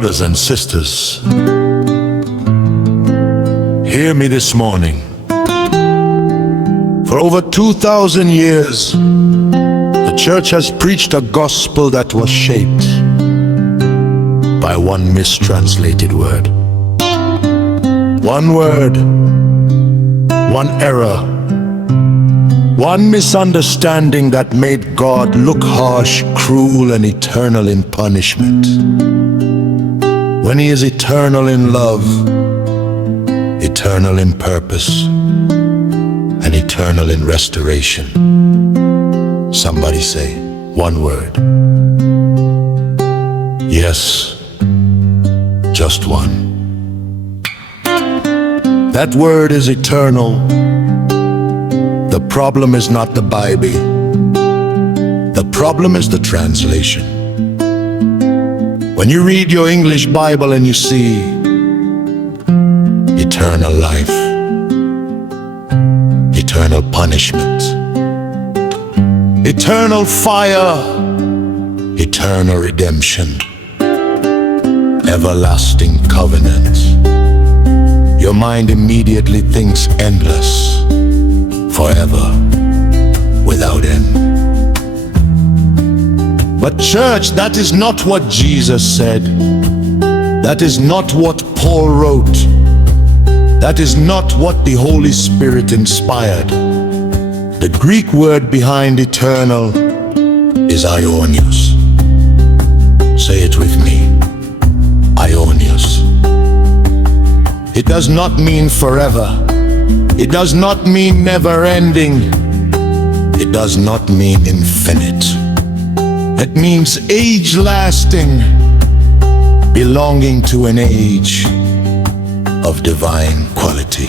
Brothers and sisters, hear me this morning. For over 2,000 years, the church has preached a gospel that was shaped by one mistranslated word. One word, one error, one misunderstanding that made God look harsh, cruel, and eternal in punishment, when He is eternal in love, eternal in purpose, and eternal in restoration. Somebody say, one word. Yes, just one. That word is eternal. The problem is not the Bible. The problem is the translation. When you read your English Bible and you see eternal life, eternal punishment, eternal fire, eternal redemption, everlasting covenant, your mind immediately thinks endless, forever, without end. But church, that is not what Jesus said. That is not what Paul wrote. That is not what the Holy Spirit inspired. The Greek word behind eternal is AIONIOS. Say it with me. AIONIOS. It does not mean forever. It does not mean never-ending. It does not mean infinite. It means age-lasting, belonging to an age of divine quality.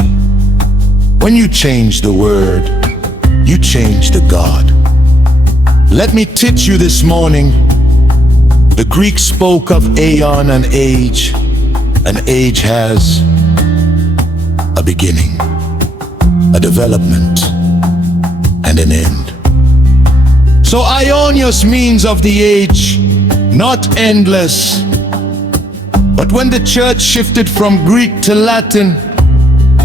When you change the word, you change the God. Let me teach you this morning. The Greek spoke of aeon, an age. An age has a beginning, a development, and an end. So AIONIOS means of the age, not endless. But when the church shifted from Greek to Latin,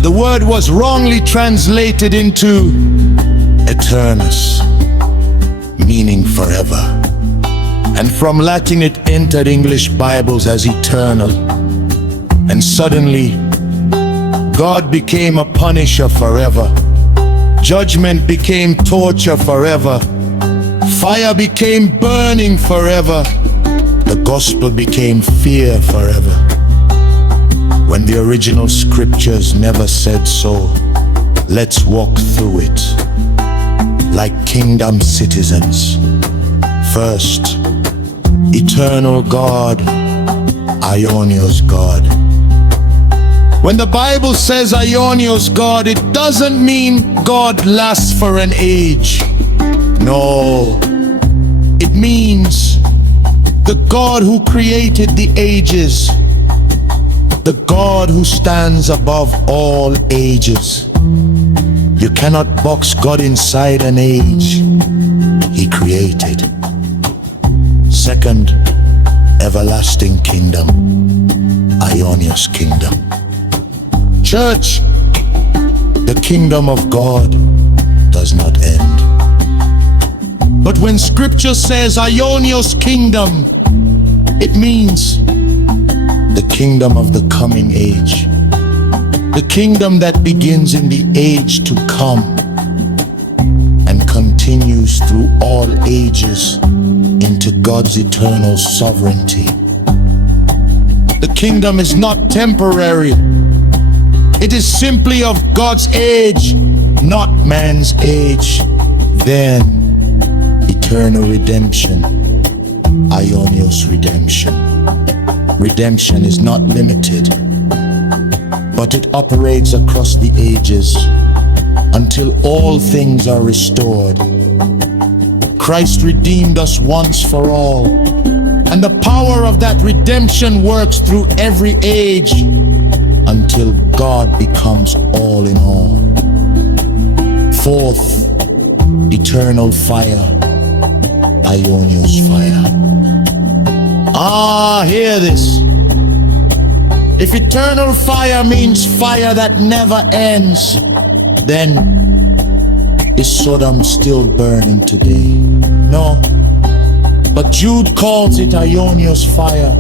the word was wrongly translated into eternus, meaning forever. And from Latin it entered English Bibles as eternal. And suddenly, God became a punisher forever. Judgment became torture forever. Fire became burning forever. The gospel became fear forever. When the original scriptures never said so, let's walk through it like kingdom citizens. First, eternal God, AIONIOS God. When the Bible says AIONIOS God, it doesn't mean God lasts for an age. No, it means the God who created the ages, the God who stands above all ages. You cannot box God inside an age He created. Second, everlasting kingdom, AIONIOS kingdom. Church, the kingdom of God does not end. But when scripture says AIONIOS kingdom, it means the kingdom of the coming age. The kingdom that begins in the age to come and continues through all ages into God's eternal sovereignty. The kingdom is not temporary. It is simply of God's age, not man's age. Then, eternal redemption, AIONIOS redemption. Redemption is not limited, but it operates across the ages until all things are restored. Christ redeemed us once for all, and the power of that redemption works through every age until God becomes all in all. Fourth, eternal fire, AIONIOS fire. Hear this. If eternal fire means fire that never ends, then is Sodom still burning today? No. But Jude calls it AIONIOS fire.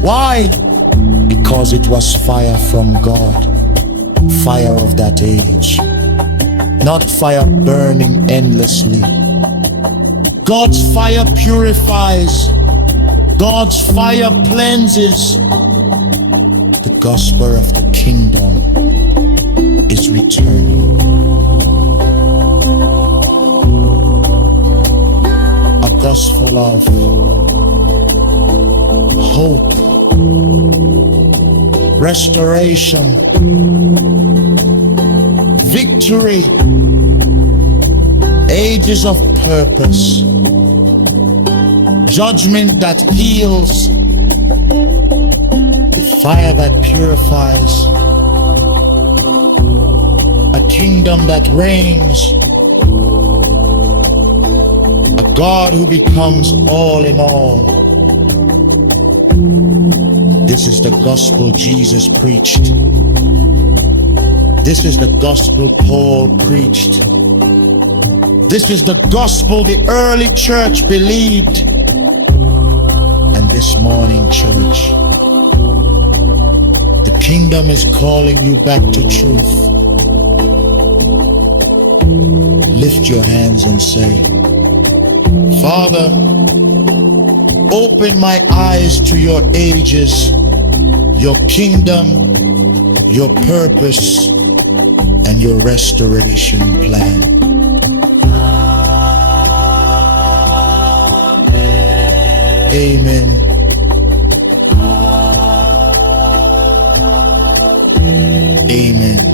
Why? Because it was fire from God. Fire of that age. Not fire burning endlessly. God's fire purifies. God's fire cleanses. The gospel of the kingdom is returning. A gospel of hope, restoration, victory, ages of purpose, judgment that heals, fire that purifies, a kingdom that reigns, a God who becomes all in all. This is the gospel Jesus preached. This is the gospel Paul preached. This is the gospel the early church believed. And this morning, church, the kingdom is calling you back to truth. Lift your hands and say, Father, open my eyes to your ages, your kingdom, your purpose, and your restoration plan. Amen. Amen.